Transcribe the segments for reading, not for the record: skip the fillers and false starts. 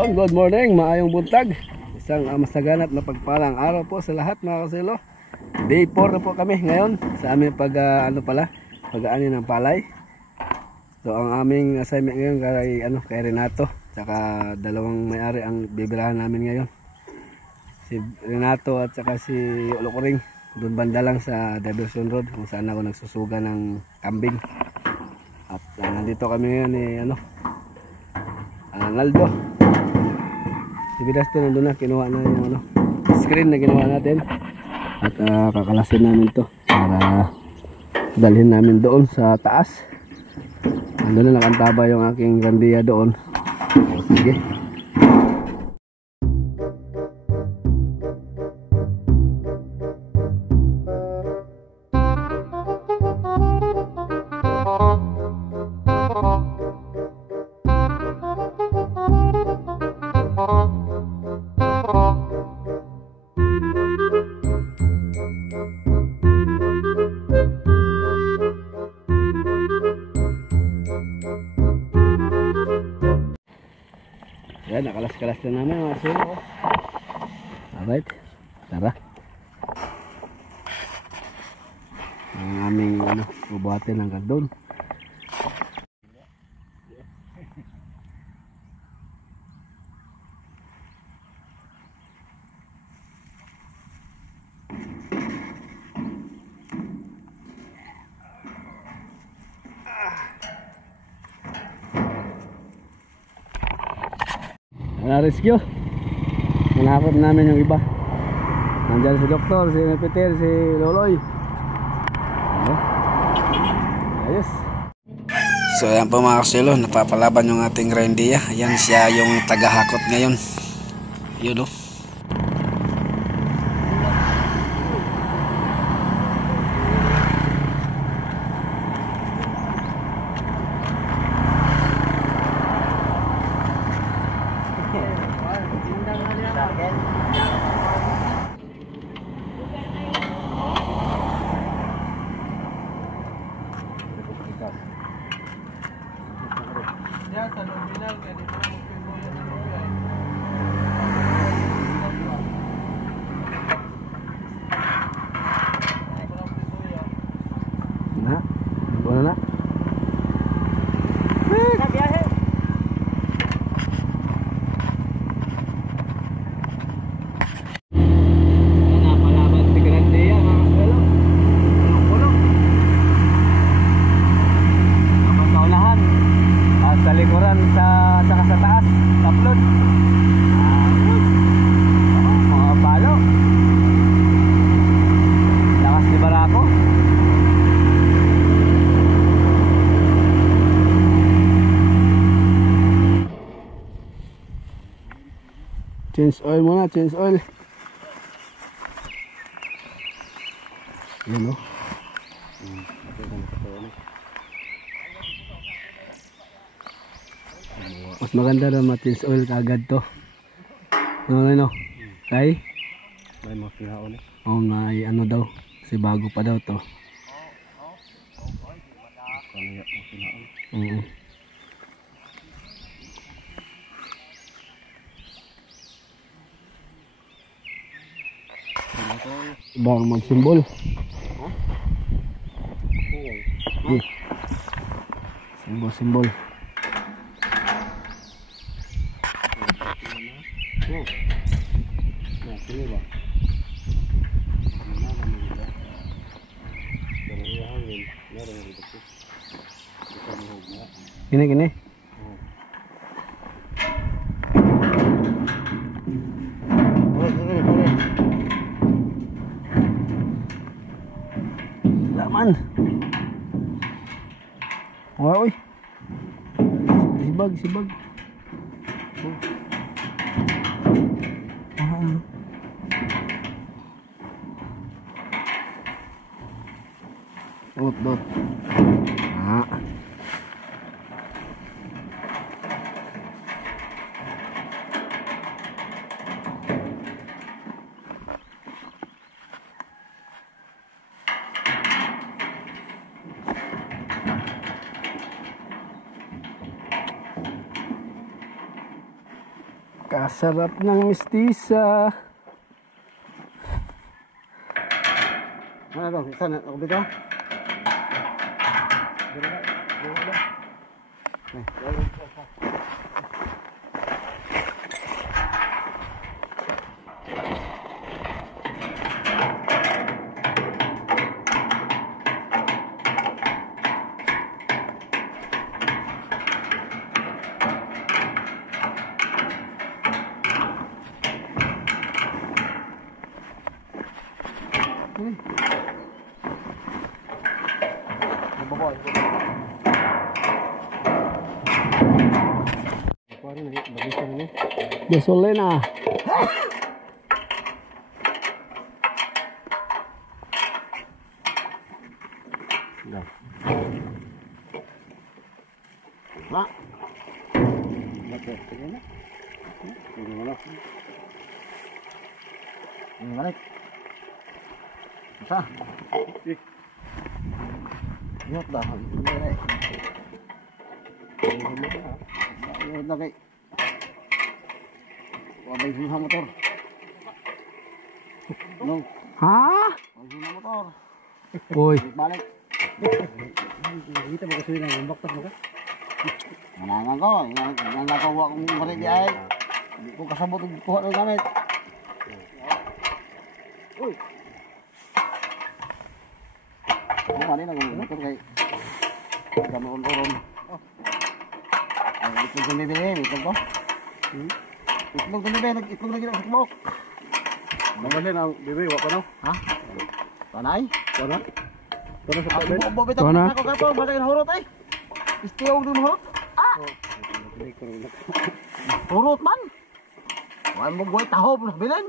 Yon, good morning, maayong buntag. Isang masaganap na pagpalang araw po sa lahat mga kasilo. Day 4 na po kami ngayon sa aming pag-aani ng palay. So ang aming assignment ngayon kay Renato, saka dalawang may-ari ang bibirahan namin ngayon. Si Renato at saka si Olokoring, doon banda lang sa Diversion Road kung saan ako nagsusuga ng kambing. At nandito kami ngayon ni Naldo. Si Vidasto nandun na, kinuha na yung screen na ginawa natin. At kakalasin namin to para dalhin namin doon sa taas. Nandun na nakantaba yung aking grandia doon. O, sige. Yan, nakalas-kalas na namin mga silo. Alright, tara. Ang aming bubuhatin hanggang doon. Na-rescue. Nanakot namin yung iba. Nandiyan si Doktor, si Peter, si Loloy. Ayos. So ayan po mga kasilo, napapalaban yung ating reindeer. Ayan siya yung tagahakot ngayon. Yun o. Change oil muna, change oil. Yun o. Mas maganda daw ma-change oil kagad to. No. Kay? May makinaon eh. Oh, may daw. Kasi bago pa daw to. Oo. Bang magsimbol. Simbol. Gini. Laman. Oy. Sibag. Dot. Kasarap ng mistisa. Ano dong? Isa na ako dito. Gasolina. Mak. Oke, ini. Ini mana? Ini balik. Bisa. Lihat dah. Lihat dah kayak. Wabay sila motor. No. Ha? Wabay sila motor. Uy. Balik. Kita mau kesulitan ngembak tas bukan? Manangan ko, yang nakawa kong mari di ay. Hindi ko kasabot og kuha ng gamit. Uy. Ano man ang motor kay kanon-oron. Ay, ito yung bibili, ito ko. Itlog na bibili, itlog na gina sa smoke. Nangalin ang bibi, wak pa no? Ha? Tanay? Wala? Wala sa tablet? Ang bobito Wala. ako kapo, basta kin horot ay. Istiyog dun horot. Ah! Horot man. Wala mo buhay tahob na bilin.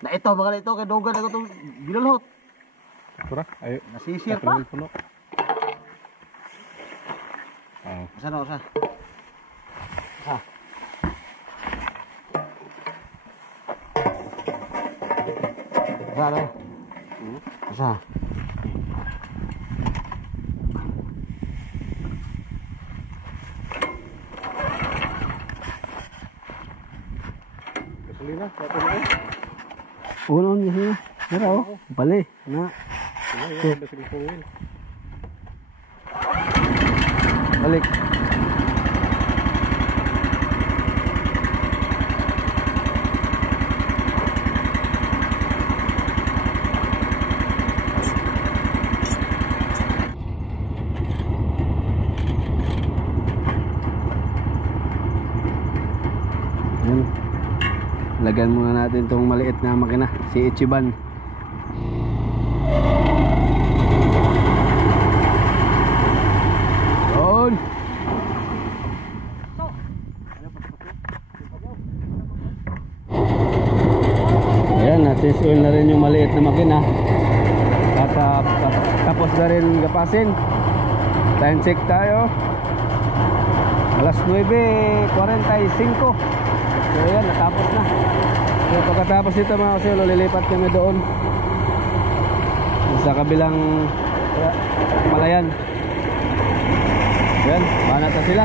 Na ito mga ito kay dogan ako tong bilalhot. Tara, ayo. Nasisir pa. Puno. Asa na asa? Ha. Asa na? Asa? Gasolina, satu na. Uno niya. Pero bali na. Ayun, basta kong Balik. Yan. Lagyan muna natin tong maliit na makina, si Ichiban. Yun. Ayan, natis oil na rin yung maliit na makina. At tapos na rin gapasin. Time check tayo. Alas 9:45. So ayan, natapos na. So pagkatapos nito mga kasilo, lilipat kami doon sa kabilang palayan. Ayan, banat na sila.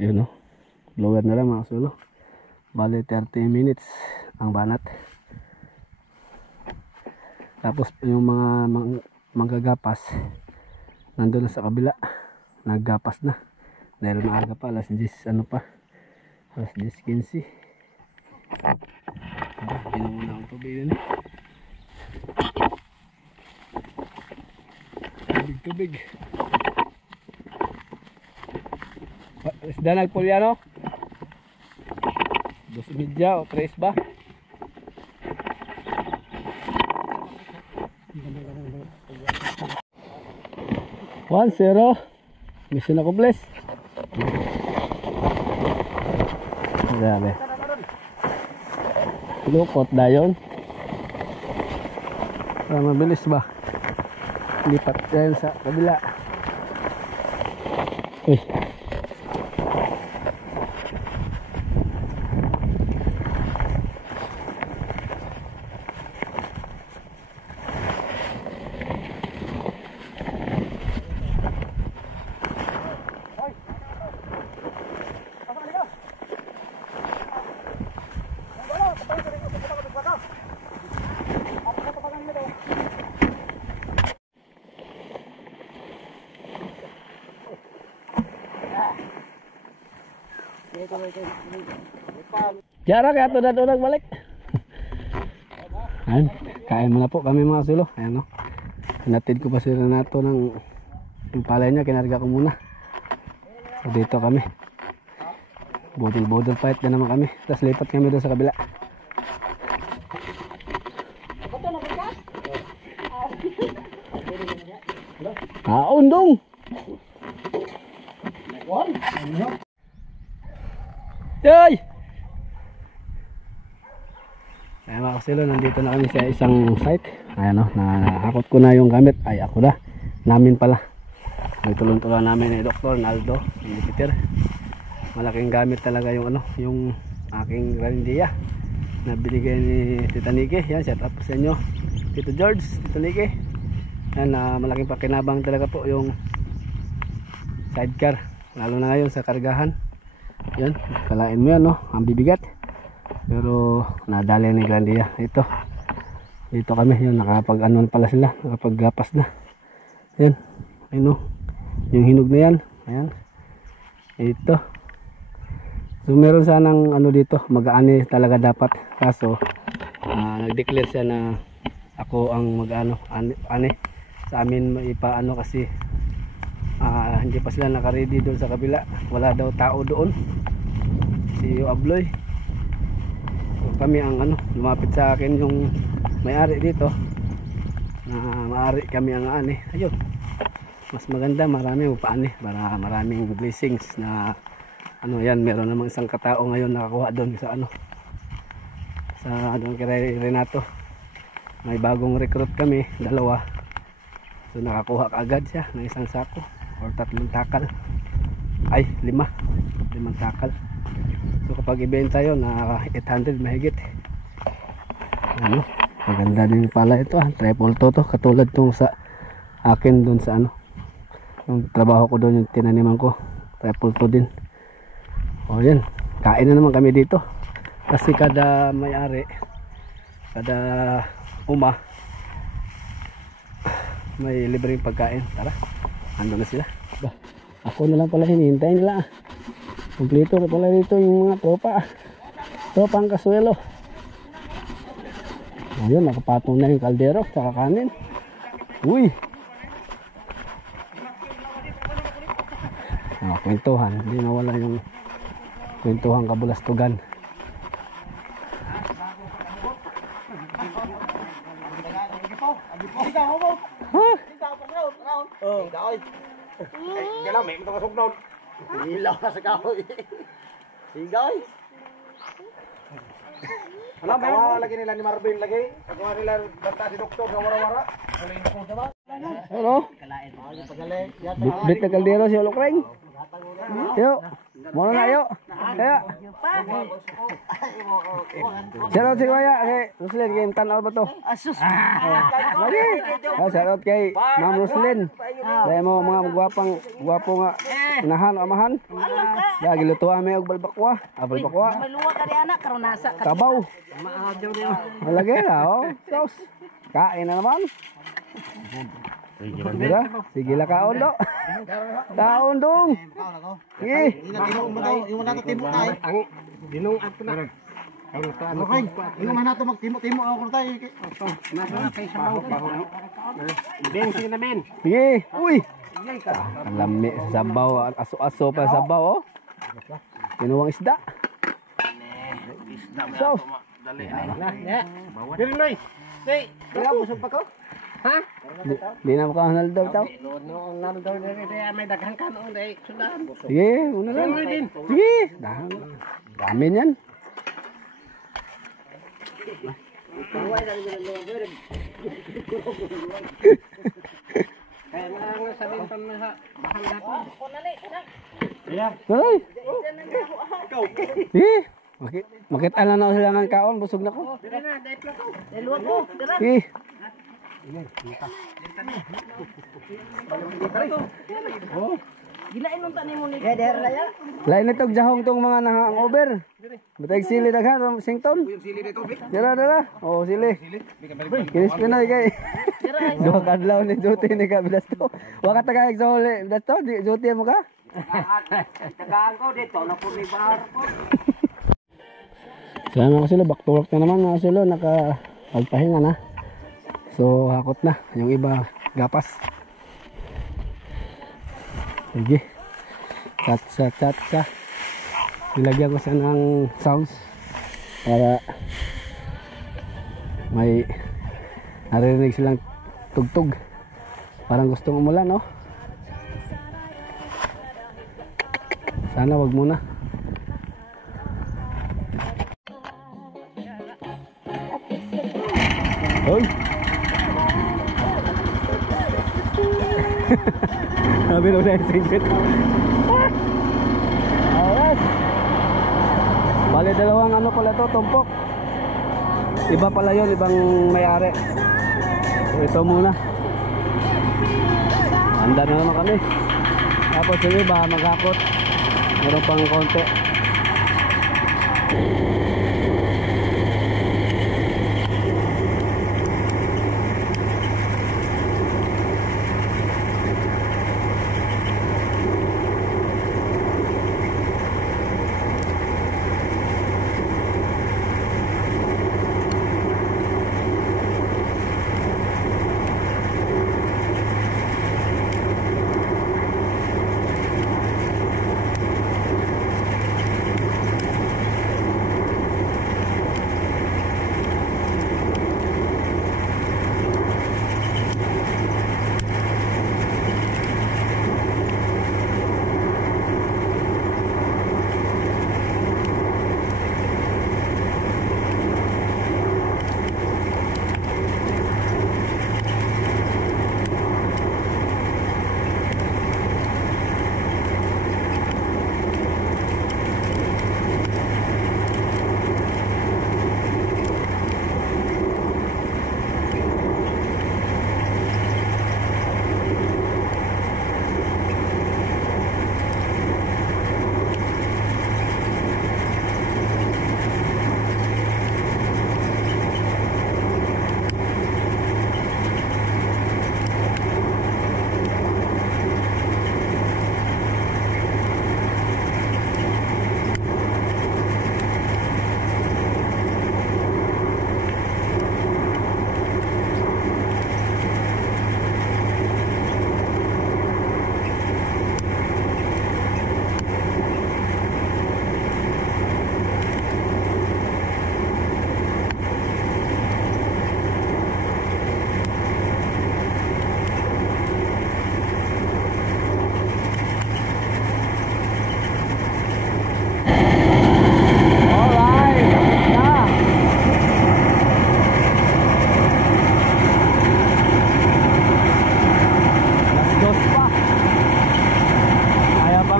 Ayun, no? Blower na lang mga kasulo. Bali 30 minutes ang banat. Tapos yung mga manggagapas nandun na sa kabila. Naggapas na. Dahil maaga pa, alas 10, ano pa? Alas 10:15. Pinom muna ang tubig yun eh. Tubig. Isda nagpulyano? 2:30 o 3 ba? One zero. Mission accomplished. Grabe. Lukot dayon. Para mabilis ba? Lipat dayon sa kabila. Uy. Jara kaya ito na balik. Ayan, kain muna po kami mga sulo. Ayan, no? Hinatid ko pa si Renato ng yung palay niya, kinarga ko muna. So dito kami. Bodol fight na naman kami. Tapos lipat kami doon sa kabila. Undong! Yoy! Ayan mga kasilo, nandito na kami sa isang site. Ayan, no, nahakot ko na yung gamit. Ay, ako na. Namin pala. Nagtulong-tulong namin ni Dr. Naldo, ni Peter. Malaking gamit talaga yung ano, yung aking grandiya na binigay ni Tita Niki. Yan, shout out po sa inyo, Tito George, Tito Niki. Yan, malaking pakinabang talaga po yung sidecar, lalo na ngayon sa kargahan. Yan, kalain mo yan, no? Ang bibigat. Pero nadali ni Grandia. Ito. Dito kami, yun, nakapag-anon pala sila, nakapag-gapas na. Yan, ayun, no? Yung hinog na yan. Ayan. Ito. So meron sanang ano dito, mag-aani talaga dapat. Kaso nag-declare siya na ako ang mag-ano, ani. Sa amin maipaano kasi hindi pa sila naka-ready doon sa kabila. Wala daw tao doon. Si Abloy. So kami ang ano, lumapit sa akin yung may-ari dito. Na maari kami ang ani. Ayun. Mas maganda, marami upaani para maraming blessings na ano yan, meron namang isang katao ngayon nakakuha doon sa ano. Sa doon kay Renato. May bagong recruit kami, 2. So nakakuha kaagad siya ng isang sako or 3 takal. Ay, 5 takal. So kapag ibenta yun, 800 mahigit. Ano, maganda din pala ito, triple to, katulad tong sa akin doon sa ano, yung trabaho ko doon, yung tinaniman ko, triple to din. O yan, kain na naman kami dito kasi kada may-ari, kada may libreng pagkain. Tara, ando na sila. Bah, ako na lang pala hinihintay nila. Kompleto na pala dito yung mga tropang kasuelo. Ayun, nakapatong na yung kaldero sa kanin. Uy, kwentuhan, hindi nawala yung kwentuhan kabulastugan. Galaw, may mga sugnaw. Ilaw na sa kahoy. Sigaw. Wala ba lagi nila ni Marvin lagi? Pagawa nila basta si doktor na wara-wara. Ano? Bit na kaldero si Olokreng. Yo, muna na yo. Kaya. Shoutout si Kuya. Kay Roslyn, kay tanaw ba to? Asus. Lagi. Shoutout kay Ma'am Roslyn. Dahil mo mga gwapo nga inahan o amahan. Lagi luto kami og balbakwa. Balbakwa. Maluwa ka di anak karon nasa ka. Tabaw. Malagi na, oh. Sos. Kain na naman. Sige la kaon do. Kaon dong. Sige. Yung nato timo tayo. Ang dinungag ko na. Okay. Yung nato magtimo-timo ako tayo. Bensin namin. Sige. Uy. Ang lami sabaw, aso-aso pa sabaw, oh. Kinuwang isda. Sos. Dili noy. Kaya busog pa ko. Ha? Di na makahanal daw tao. No, naro daw may daghan ka noon dai sudan. Sige, una lang. Sige. Dami yan. Kaya nga sabihin pa na bahal nato. Tuloy. Sige. Makita na na sila ng kaon. Busog na ko. Dili na, dai plako. Dalawa ko. Dara. Sige. Gilain mo tani mo ni. Kaya der na ya. Lain nitong jahong tong mga nahang-over. Batay sili daghan, sington. Dara. Oh, sili. Kinis Pinoy kay. Duha ka adlaw ni duty ni ka bilas to. Wa ka tagayag sa huli. Bilas to, di duty mo ka. Tagaan ko dito na po ni bar ko. Sana mga sila, back to work na naman mga sila, nakapagpahinga na. So hakot na, yung iba gapas. Sige. Chat. Nilagyan ko siya ng sounds para may naririnig silang tugtog. Parang gustong umulan, no? Sana wag muna. Hoy! Sabi nung na-exit. Alas! Bali dalawang ano pala to, tumpok. Iba pala yun, ibang may-ari. So ito muna. Handa na naman kami. Tapos yung iba maghakot. Meron pang konti.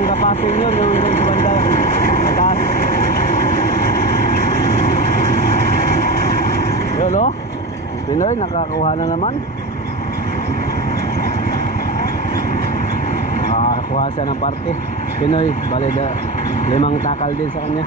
Kapasin yun yung banda. Atas. Yun o. Pinoy, nakakuha na naman. Nakakuha siya ng parte. Pinoy, bali 5 takal din sa kanya.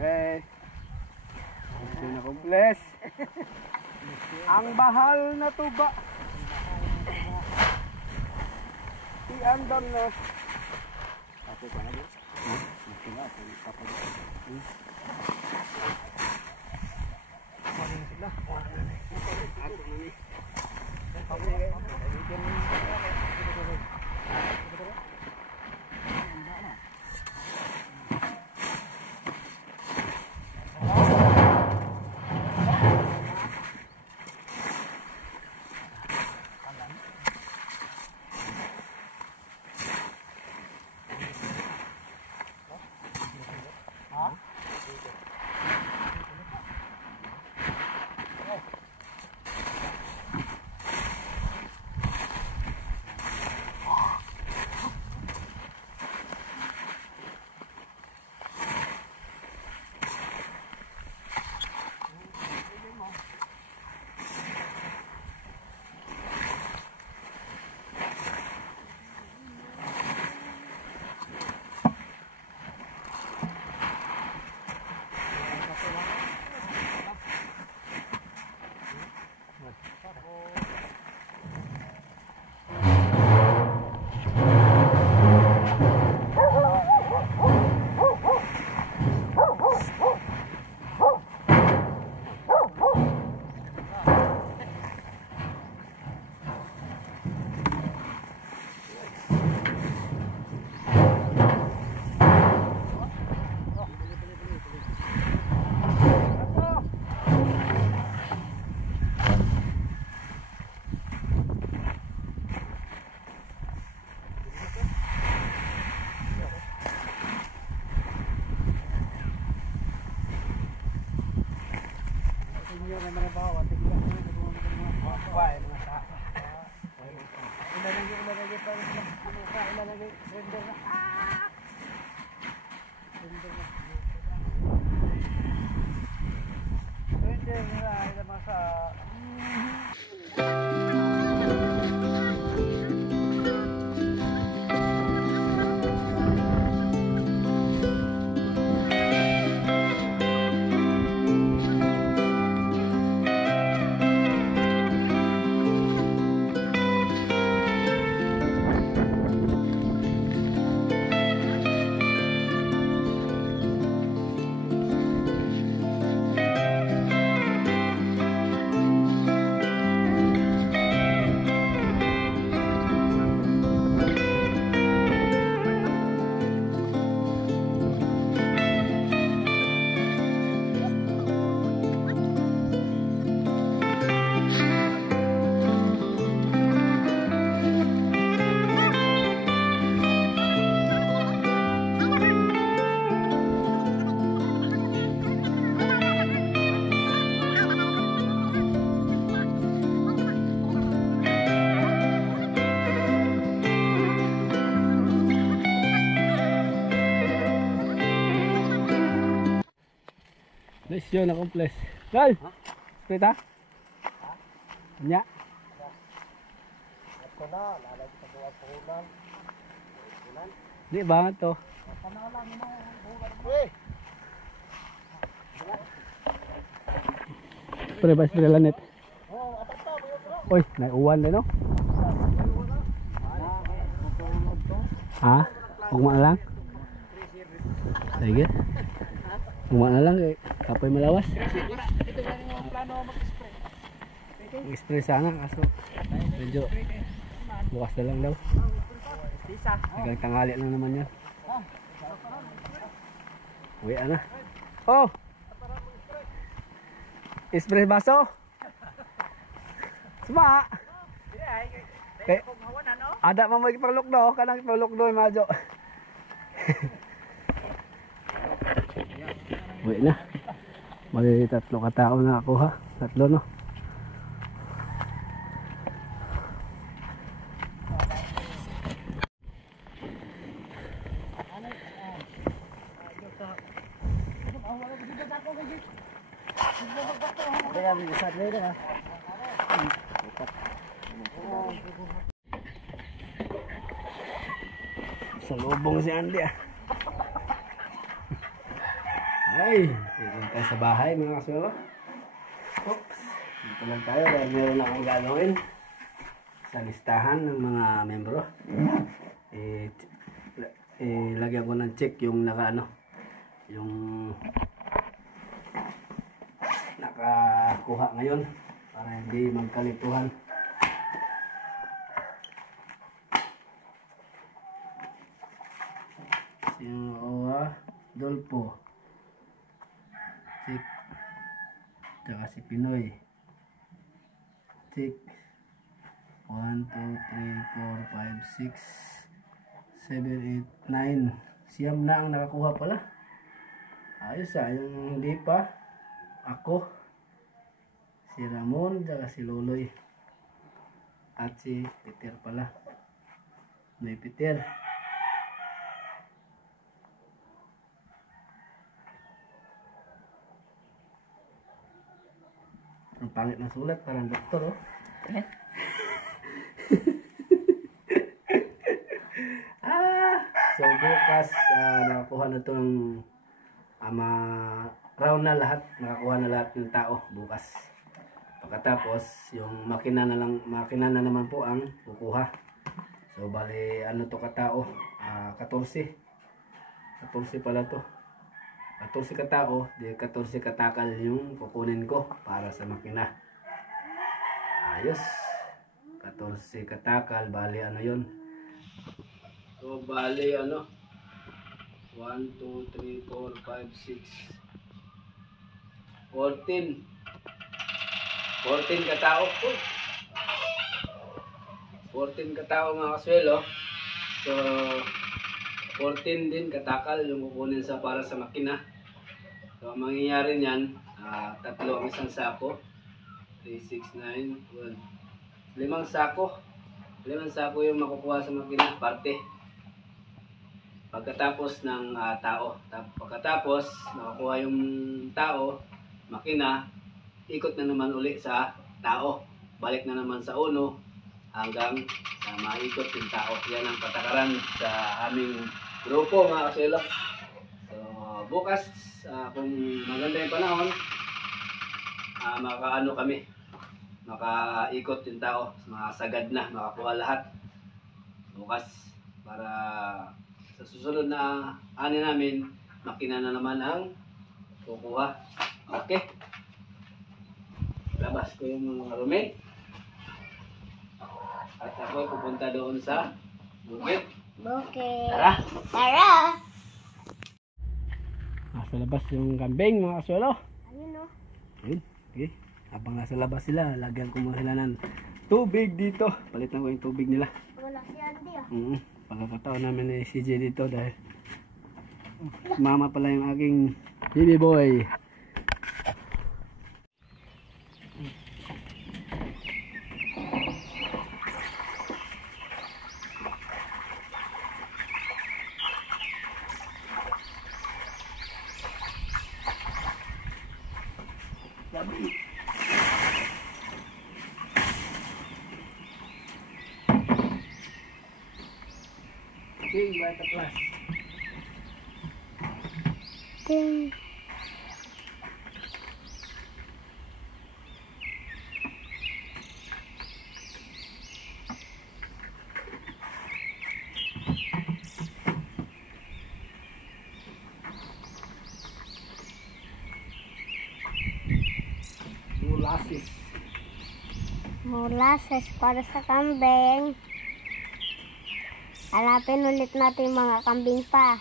Okay. Mission accomplished. Ang bahal na tuba. Iandam na. Ako pa na. Mission accomplished. Gal. Split ha? Nya. Ito na, lalagay sa buwan puhunan. Di banget to. Pre ba split lanit? Oy, naiuwan din no? Ha? Ugma lang. Sige. Gumawa na lang eh. Kapoy malawas. Mag-spray sana kaso medyo bukas na lang daw. Hanggang tanghali lang naman yan. Uwi na. Oh! Spray baso? Suma! Okay. Ada mo magpaglukdo. Kanang paglukdo yung madyo. Uwi na. Mali 3 katao na ako ha. 3 no. Sa lubong si Andy ah. Ay, dito tayo sa bahay mga kaswelo. Oops, dito lang tayo dahil meron na akong gagawin sa listahan ng mga membro. Lagyan ko ng check yung yung nakakuha ngayon para hindi magkalituhan. Yung Dolpo check, tsaka si Pinoy check. 1, 2, 3, 4, 5, 6, 7, 8, 9. Siyam na ang nakakuha pala. Ayos ah, yung hindi pa ako, si Ramon, tsaka si Loloy at si Peter pala. May Peter. Ang pangit na sulat, parang doktor oh. So bukas nakakuha na itong round na lahat, nakakuha na lahat ng tao bukas. Pagkatapos yung makina na naman po ang kukuha. So bali ano to katao, 14 pala to. 14 katao, di 14 katakal yung kukunin ko para sa makina. Ayos. 14 katakal, bali ano yun. So bali 1, 2, 3, 4, 5, 6, 14 katao. 14 katao mga kaswelo. So 14 din katakal yung kukunin para sa makina. So ang mangyayari niyan, 3 ang isang sako. 3, 6, 9, 12. 5 sako. 5 sako yung makukuha sa makina, parte. Pagkatapos ng tao. Pagkatapos nakakuha yung tao, makina, ikot na naman uli sa tao. Balik na naman sa uno hanggang sa maikot yung tao. Yan ang patakaran sa aming grupo mga kaselo. So bukas kung maganda yung panahon, makaikot yung tao, makasagad na, makakuha lahat bukas para sa susunod na ani namin, makina na naman ang kukuha. Okay, labas ko yung mga rumi at ako pupunta doon sa bukid. Tara! Nasa labas yung kambing mga kaswelo. Ayun o. Ayun, okay. Habang nasa labas sila, lagyan ko muna sila ng tubig dito. Palitan ko yung tubig nila. Wala si Andy ah. Pagkakataon namin ni CJ dito dahil mama pala yung aking baby boy. King Bata Plus. King. molasses. Molasses para sa kambing. Hanapin ulit natin mga kambing pa.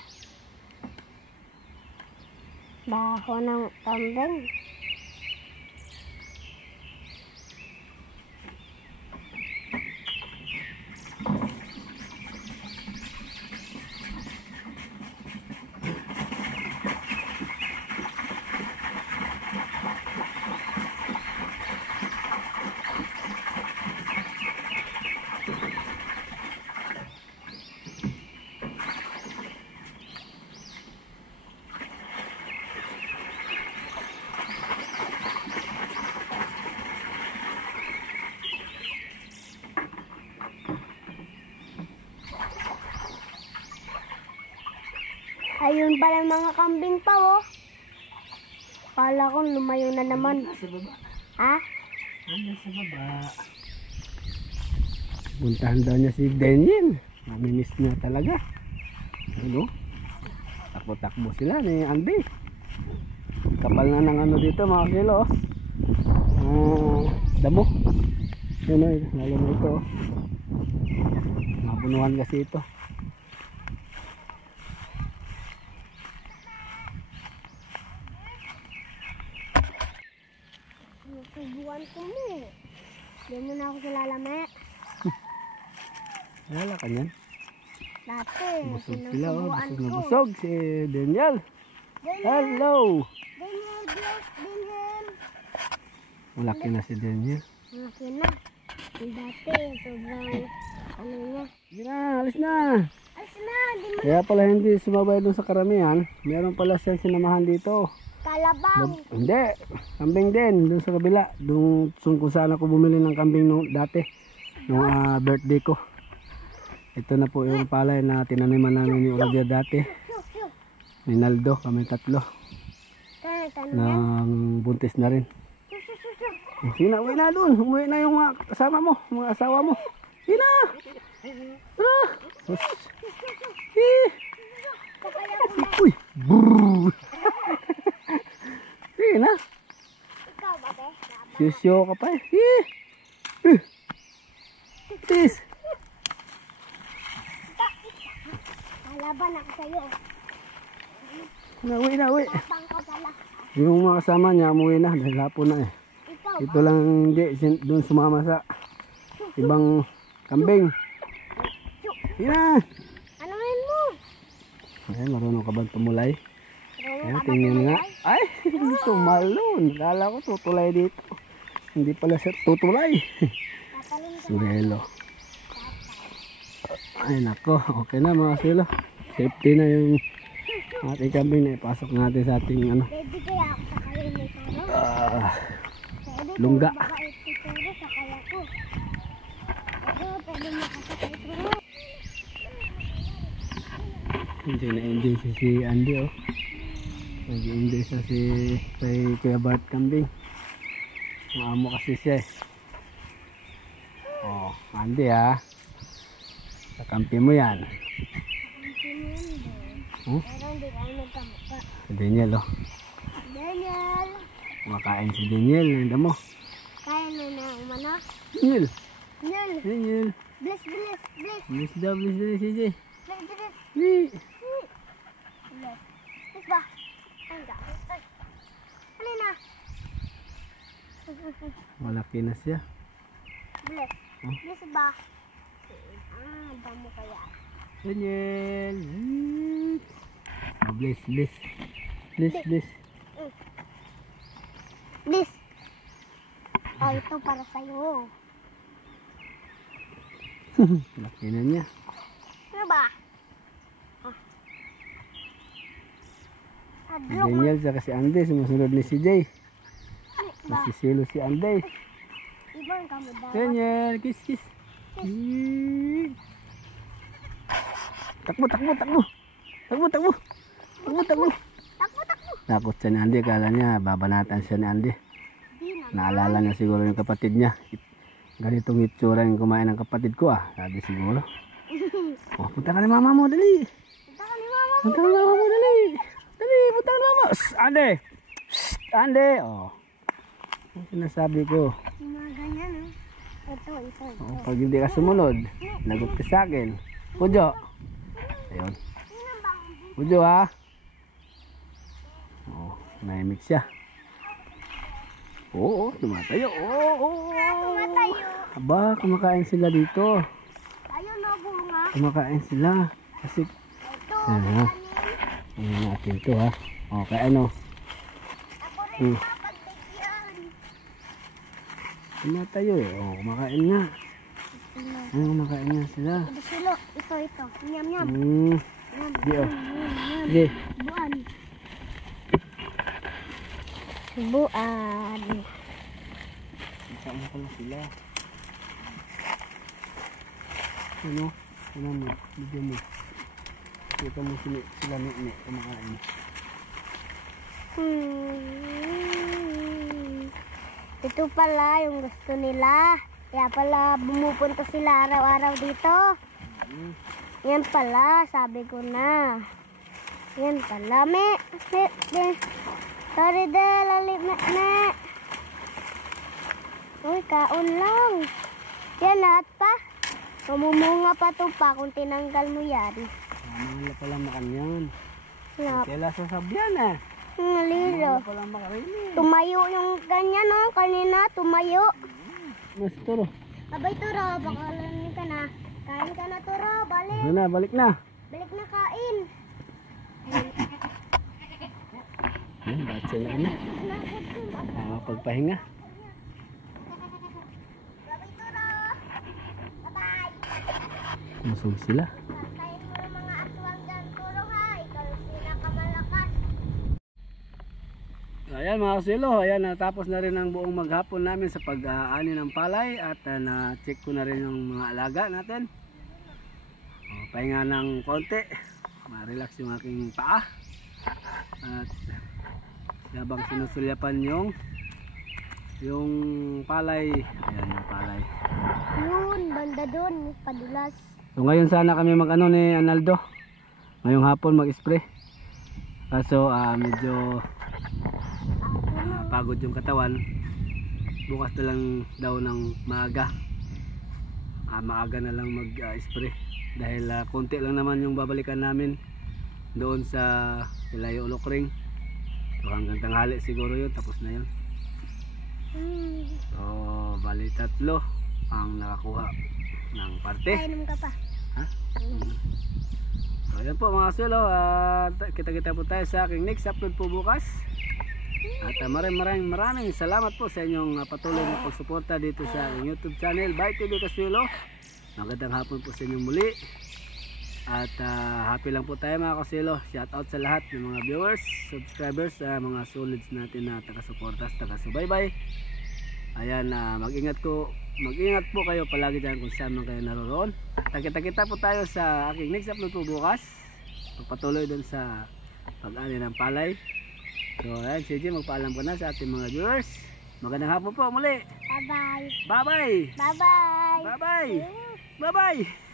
Baho ng kambing. Ayun pala mga kambing pa, oh. Kala ko lumayo na naman. Nasa baba. Ha? Nasa baba. Puntahan daw niya si Daniel. Namimiss niya talaga. Ano? Takbo-takbo sila ni Andy. Kapal na ng ano dito mga kilo. Damo. Yun o, lalo na ito. Mabunuhan kasi ito. Subuan ko mo. Diyan muna ako sa lalame. Wala ka niyan. Dati, Busog sila oh. sinusubuan Busog na ko. busog si Daniel. Hello. Daniel, bless, Daniel. Malaki na si Daniel. Malaki na. Yung dati, sobrang ano niya. Sige na, alis na. Alis na, di mo Kaya pala hindi sumabay doon sa karamihan. Meron pala siyang sinamahan dito. kalabaw. Hindi, kambing din doon sa kabila. Doon kung saan ako bumili ng kambing nung dati. Nung birthday ko. Ito na po yung palay na tinaniman namin ni Olivia dati. Ni Naldo, kami tatlo. Kaya Nang buntis na rin. Sige na, uwi na doon. Umuwi na yung mga kasama mo, mga asawa mo. Sige na! Tara! Uy! Brrrr! Sige na! ikaw ba, be? Sisyo ka pa eh. Tis! Kalaban ako sa'yo. Uwi na, uwi. Tapang ka pala. Yung mga kasama niya, umuwi na. Dahil hapon na eh. Ikaw Ito lang hindi, doon sumama sa ibang kambing. Sige na! ano yun mo? Ay, marunong ka bang tumulay? Marunong Ay, ka ba tingnan nga. tumulay? Ay, tumalon. Kala ko tutulay dito. Hindi pala siya tutulay. Tatalon ka. Silo. Ay, nako. Okay na mga silo. Safety na yung ating kambing na ipasok natin sa ating ano. Pwede kaya ako sa kayo may taro? Pwede Lungga. Baka ituturo sa kaya ko. Pwede makasakay turo. Hindi na-enjoy si Andy oh. Nag-enjoy siya kay Kuya Bart kambing. Maamo kasi siya eh. Oh, Andy ha. Kakampi mo yan. Hmm? Pero hindi kami magkamukha. Si Daniel oh. Daniel! Kumakain si Daniel. Nanda mo. Kaya na na umano? Daniel. Daniel! Daniel. Bless, bless, bless! Bless daw, bless daw si CJ. Bless, bless! Ni. Bless! Bless ba? Ay, gawin. Ay! Ano na? Malaki na siya. Bless! Hmm? Bless ba? Damo kaya. Daniel. Oh, bless, bless. Bless, bless. Bless! Oh, ito para sa'yo. Laki na niya. Ano ba? Si Adlok mo. Daniel sa si Andy. Sumusunod ni CJ. Ba? Nasisilo si Andy. Ibang kamo daw. Daniel, kiss, kiss. Takbo, takbo, takbo. Takbo, takbo. Takbo, takbo. Takbo, takbo. Takot siya ni Andy. Kala niya, babanatan siya ni Andy. Di na. Naalala niya siguro yung kapatid niya. Ganitong itsura yung kumain ng kapatid ko ah. Sabi siguro. Oh, punta ka ni mama mo, dali. Punta ka ni mama. Punta ka ni mama mo, dali. Dali, punta ka ni mama. Shh, Andy. Shh, Andy. Oh. Ang sinasabi ko. Mga ganyan, oh. Ito. Oh, pag hindi ka sumunod, lagot ka sa akin. Pujo. Ayun. Pujo ha. Oh, naimik siya. Oo, tumatayo. Oo. Tumatayo. Aba, kumakain sila dito. Ayun, no, bunga. Kumakain sila. Kasi, Ito, Aha. Ayan natin ito ha. Okay, ano. ako rin Hmm. papagbigyan. Tumatayo eh. Oh, kumakain nga. Ayun, kumakain nga sila. Ito, ito. Nyam, nyam. Hmm. Nyam, Di oh. nyam. Sige. Buan. Buan. Saan pala sila? Ano? Ano mo? Bigyan mo. Kita mo sila ni kumakain. Ito pala yung gusto nila. Kaya pala bumupunta sila araw-araw dito. Yan pala, sabi ko na. Yan pala, me. Sorry de, lalim me. Uy, kaon lang. Yan, lahat pa. Mamumunga pa to pa kung tinanggal mo yan. Mahal pala makan yan. Nap, Kailan sasabyan eh. nalilo. Mahal pala makarinig. Tumayo yung ganyan, no? Kanina, tumayo. Mas turo. Abay, Turo, baka lalim ka na. Kain ka na, Turo. Balik. Ano na, balik na. Balik na kain. Yan, bakit sila na? Pagpahinga. Abay, Turo. Bye-bye. Masog sila. Kain mo ng mga aswang dyan, Turo, ha? Ikaw yung pinakamalakas. Ayan mga kasilo, ayan natapos na rin ang buong maghapon namin sa pag-aani ng palay at na-check ko na rin yung mga alaga natin. Pahinga ng konti, ma-relax yung aking paa at habang sinusulyapan yung palay. Ayan yung palay. Yun, banda dun, padulas. So ngayon sana kami mag-ano ni Analdo, ngayong hapon mag-spray, kaso medyo pagod yung katawan. Bukas na lang daw ng maaga, maaga na lang mag-spray dahil konti lang naman yung babalikan namin doon sa Ilayo Ulokring. So hanggang tanghali siguro yun, tapos na yun. So bali 3 ang nakakuha ng parte. Kainom ka pa. Ha? So ayan po mga kasilo, kita-kita po tayo sa aking next upload po bukas. At maraming salamat po sa inyong patuloy na pagsuporta dito sa aking YouTube channel Bay TV Kasuelo. Magandang hapon po sa inyong muli. At happy lang po tayo mga Kasuelo. Shout out sa lahat ng mga viewers, subscribers, mga solids natin na taga-suportas, taga-subaybay. Ayan, mag-ingat po kayo palagi dyan kung saan man kayo naroon. Kita-kita po tayo sa aking next upload po bukas. Pagpatuloy dun sa pag-ani ng palay. So ayan, CJ, magpaalam ka na sa ating mga viewers. Magandang hapon po muli. Bye-bye. Bye-bye. Bye-bye. Bye-bye. Bye-bye.